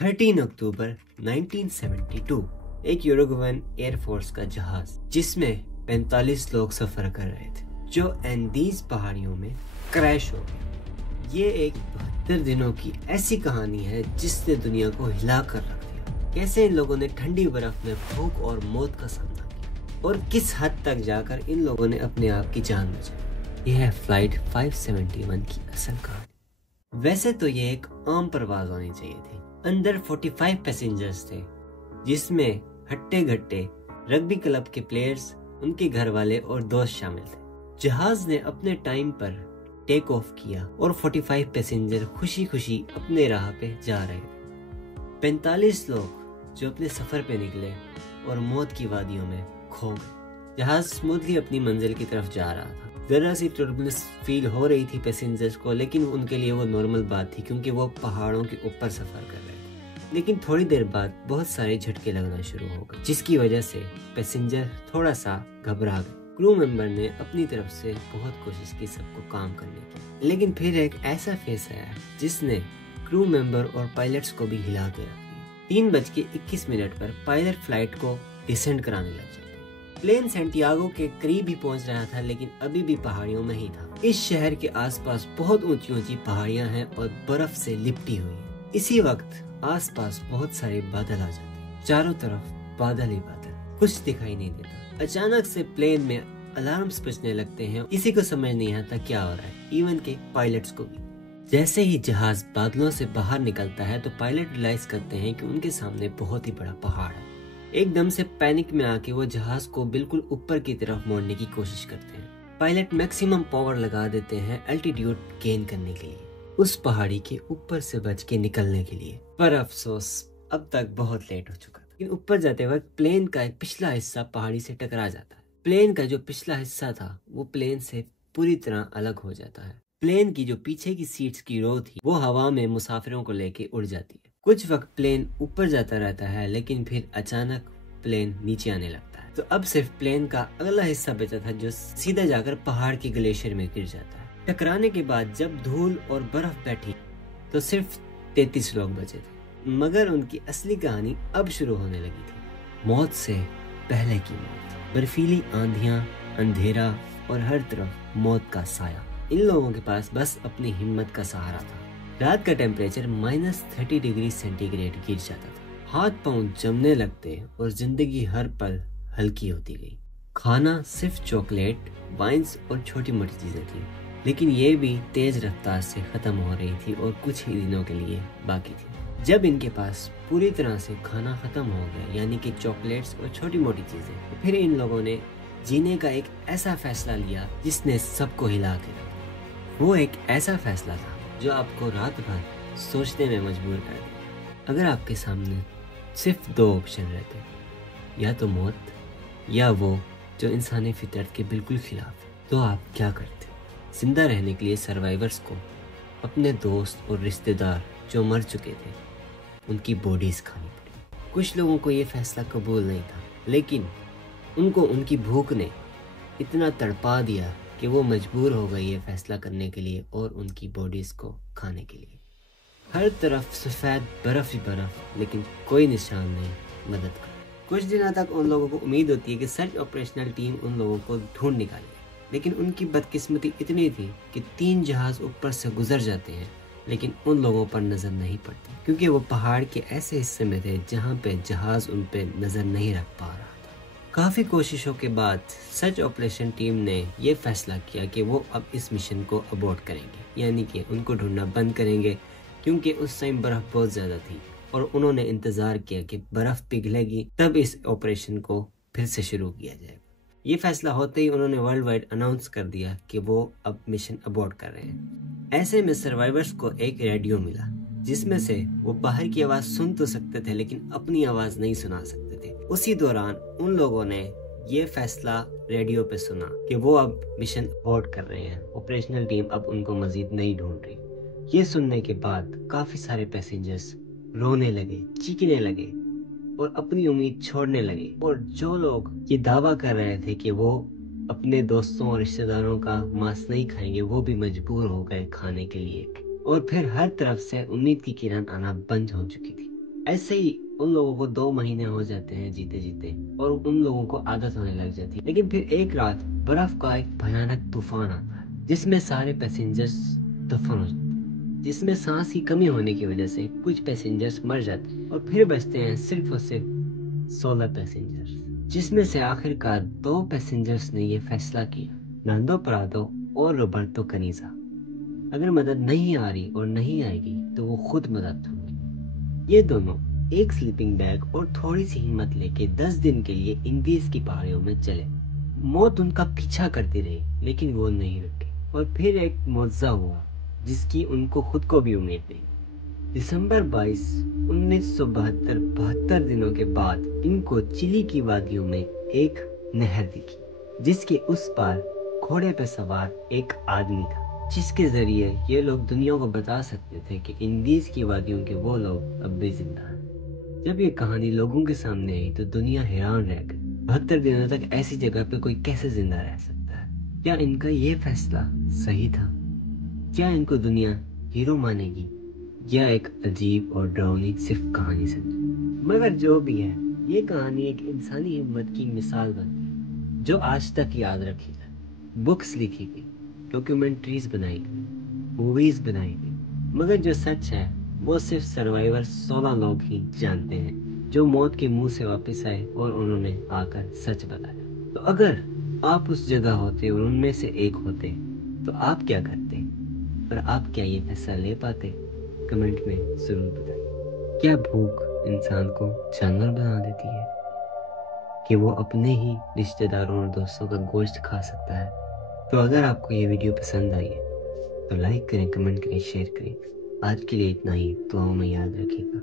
13 अक्टूबर 1972 एक यूरुग्वेन एयरफोर्स का जहाज जिसमें 45 लोग सफर कर रहे थे जो एंडीज पहाड़ियों में क्रैश हो गया। ये एक 72 दिनों की ऐसी कहानी है जिसने दुनिया को हिला कर रख दिया। कैसे इन लोगों ने ठंडी बर्फ में भूख और मौत का सामना किया और किस हद तक जाकर इन लोगों ने अपने आप की जान बचाई। यह है फ्लाइट 571 की असल कहानी। वैसे तो ये एक आम परवाज होनी चाहिए थी। अंदर 45 पैसेंजर्स थे जिसमें हट्टे घट्टे रग्बी क्लब के प्लेयर्स, उनके घर वाले और दोस्त शामिल थे। जहाज ने अपने टाइम पर टेक ऑफ किया और 45 पैसेंजर खुशी खुशी अपने राह पे जा रहे थे। 45 लोग जो अपने सफर पे निकले और मौत की वादियों में खो गए। जहाज स्मूथली अपनी मंजिल की तरफ जा रहा था। जरा सी टर्बुलेंस फील हो रही थी पैसेंजर्स को, लेकिन उनके लिए वो नॉर्मल बात थी क्योंकि वो पहाड़ों के ऊपर सफर कर रहे थे। लेकिन थोड़ी देर बाद बहुत सारे झटके लगना शुरू हो गए जिसकी वजह से पैसेंजर थोड़ा सा घबरा गए। क्रू मेंबर ने अपनी तरफ से बहुत कोशिश की सबको काम करने की, लेकिन फिर एक ऐसा फेस आया जिसने क्रू मेंबर और पायलट्स को भी हिला के रख दिया। 3:21 पर पायलट फ्लाइट को डिसेंड कराने लग गया। प्लेन सैंटियागो के करीब ही पहुंच रहा था, लेकिन अभी भी पहाड़ियों में ही था। इस शहर के आसपास बहुत ऊंची ऊंची पहाड़ियां हैं और बर्फ से लिपटी हुई है। इसी वक्त आसपास बहुत सारे बादल आ जाते, चारों तरफ बादल ही बादल, कुछ दिखाई नहीं देता। अचानक से प्लेन में अलार्म्स बजने लगते हैं। किसी को समझ नहीं आता क्या हो रहा है, इवन के पायलट्स को भी। जैसे ही जहाज बादलों से बाहर निकलता है तो पायलट रियलाइज करते हैं कि उनके सामने बहुत ही बड़ा पहाड़ है। एकदम से पैनिक में आके वो जहाज को बिल्कुल ऊपर की तरफ मोड़ने की कोशिश करते हैं। पायलट मैक्सिमम पावर लगा देते हैं एल्टीट्यूड गेन करने के लिए, उस पहाड़ी के ऊपर से बच के निकलने के लिए। पर अफसोस अब तक बहुत लेट हो चुका था। लेकिन ऊपर जाते वक्त प्लेन का एक पिछला हिस्सा पहाड़ी से टकरा जाता है। प्लेन का जो पिछला हिस्सा था वो प्लेन से पूरी तरह अलग हो जाता है। प्लेन की जो पीछे की सीट्स की रो थी वो हवा में मुसाफिरों को लेके उड़ जाती है। कुछ वक्त प्लेन ऊपर जाता रहता है, लेकिन फिर अचानक प्लेन नीचे आने लगता है। तो अब सिर्फ प्लेन का अगला हिस्सा बचा था जो सीधा जाकर पहाड़ के ग्लेशियर में गिर जाता है। टकराने के बाद जब धूल और बर्फ बैठी तो सिर्फ 33 लोग बचे थे, मगर उनकी असली कहानी अब शुरू होने लगी थी। मौत से पहले की मौत। बर्फीली आंधियां, अंधेरा और हर तरफ मौत का साया। इन लोगों के पास बस अपनी हिम्मत का सहारा था। रात का टेम्परेचर -30 डिग्री सेंटीग्रेड गिर जाता था। हाथ पांव जमने लगते और जिंदगी हर पल हल्की होती गई। खाना सिर्फ चॉकलेट, वाइन्स और छोटी मोटी चीजें थी, लेकिन ये भी तेज रफ्तार से खत्म हो रही थी और कुछ ही दिनों के लिए बाकी थी। जब इनके पास पूरी तरह से खाना खत्म हो गया, यानी कि चॉकलेट्स और छोटी मोटी चीजें, तो फिर इन लोगों ने जीने का एक ऐसा फैसला लिया जिसने सबको हिला के रखा। वो एक ऐसा फैसला था जो आपको रात भर सोचने में मजबूर कर दे। अगर आपके सामने सिर्फ 2 ऑप्शन रहते, या तो मौत या वो जो इंसानी फितरत के बिल्कुल खिलाफ है, तो आप क्या करते? जिंदा रहने के लिए सर्वाइवर्स को अपने दोस्त और रिश्तेदार जो मर चुके थे उनकी बॉडीज खानी पड़ी। कुछ लोगों को ये फैसला कबूल नहीं था, लेकिन उनको उनकी भूख ने इतना तड़पा दिया कि वो मजबूर हो गए ये फैसला करने के लिए और उनकी बॉडीज को खाने के लिए। हर तरफ सफेद बर्फ ही बर्फ, लेकिन कोई निशान नहीं मदद का। कुछ दिनों तक उन लोगों को उम्मीद होती है कि सर्च ऑपरेशनल टीम उन लोगों को ढूंढ निकालेगी, लेकिन उनकी बदकिस्मती इतनी थी कि 3 जहाज ऊपर से गुजर जाते हैं, लेकिन उन लोगों पर नजर नहीं पड़ती क्योंकि वो पहाड़ के ऐसे हिस्से में थे जहाँ पे जहाज उन पे नजर नहीं रख पा रहा था। काफी कोशिशों के बाद सर्च ऑपरेशन टीम ने ये फैसला किया कि वो अब इस मिशन को अबॉर्ट करेंगे, यानी कि उनको ढूंढना बंद करेंगे, क्योंकि उस टाइम बर्फ बहुत ज्यादा थी और उन्होंने इंतजार किया कि बर्फ पिघलेगी तब इस ऑपरेशन को फिर से शुरू किया जाएगा। ये फैसला होते ही उन्होंने वर्ल्ड वाइड अनाउंस कर दिया कि वो अब मिशन अबॉर्ट कर रहे हैं। ऐसे में सर्वाइवर्स को एक रेडियो मिला जिसमें से वो बाहर की आवाज सुन तो सकते थे, लेकिन अपनी आवाज नहीं सुना सकते थे। उसी दौरान उन लोगों ने ये फैसला रेडियो पे सुना कि वो अब मिशन अबॉर्ट कर रहे हैं, ऑपरेशनल टीम अब उनको मजीद नहीं ढूंढ रही। ये सुनने के बाद काफी सारे पैसेंजर्स रोने लगे, चीखने लगे और अपनी उम्मीद छोड़ने लगे। और जो लोग ये दावा कर रहे थे कि वो अपने दोस्तों और रिश्तेदारों का मांस नहीं खाएंगे, वो भी मजबूर हो गए खाने के लिए। और फिर हर तरफ से उम्मीद की किरण आना बंद हो चुकी थी। ऐसे ही उन लोगों को 2 महीने हो जाते हैं जीते जीते और उन लोगों को आदत होने लग जाती है। लेकिन फिर एक रात बर्फ का एक भयानक तूफान आता है जिसमें सारे पैसेंजर्स दफन हो जाते हैं, जिसमें सांस की कमी होने की वजह से कुछ पैसेंजर्स मर जाते हैं और फिर बचते हैं सिर्फ और सिर्फ 16 पैसेंजर्स, जिसमें से आखिरकार 2 पैसेंजर्स ने यह फैसला किया, नांदो प्रादो और रोबर्टो कनीजा, अगर मदद नहीं आ रही और नहीं आएगी तो वो खुद मदद होंगे। ये दोनों एक स्लीपिंग बैग और थोड़ी सी हिम्मत लेके 10 दिन के लिए इंडीज की पहाड़ियों में चले। मौत उनका पीछा करती रही लेकिन वो नहीं रुके और फिर एक मुआवजा हुआ जिसकी उनको खुद को भी उम्मीद नहीं। दिसंबर 22, 1972, 72 दिनों के बाद इनको चिली की वादियों में एक नहर दिखी जिसके उस पार घोड़े पर सवार एक आदमी था, जिसके जरिए ये लोग दुनिया को बता सकते थे कि इंडीज की वादियों के वो लोग अब भी जिंदा हैं। जब ये कहानी लोगों के सामने आई तो दुनिया हैरान रह गई। 72 दिनों तक ऐसी जगह पे कोई कैसे जिंदा रह सकता है? क्या इनका ये फैसला सही था? क्या इनको दुनिया हीरो मानेगी या एक अजीब और डरावनी सिर्फ कहानी समझे? मगर जो भी है, ये कहानी एक इंसानी हिम्मत की मिसाल बनती है जो आज तक याद रखी जाए। बुक्स लिखी गई, डॉक्यूमेंट्रीज बनाई गई, मूवीज बनाई गई, मगर जो सच है वो सिर्फ सर्वाइवर 16 लोग ही जानते हैं जो मौत के मुंह से वापस आए और उन्होंने आकर सच बताया। तो अगर आप उस जगह होते और उनमें से एक होते तो आप क्या करते और आप क्या ये फैसला ले पाते? कमेंट में जरूर बताइए। क्या भूख इंसान को जानवर बना देती है कि वो अपने ही रिश्तेदारों और दोस्तों का गोश्त खा सकता है? तो अगर आपको ये वीडियो पसंद आई है तो लाइक करें, कमेंट करें, शेयर करें। आज के लिए इतना ही, दुआओं में याद रखिएगा।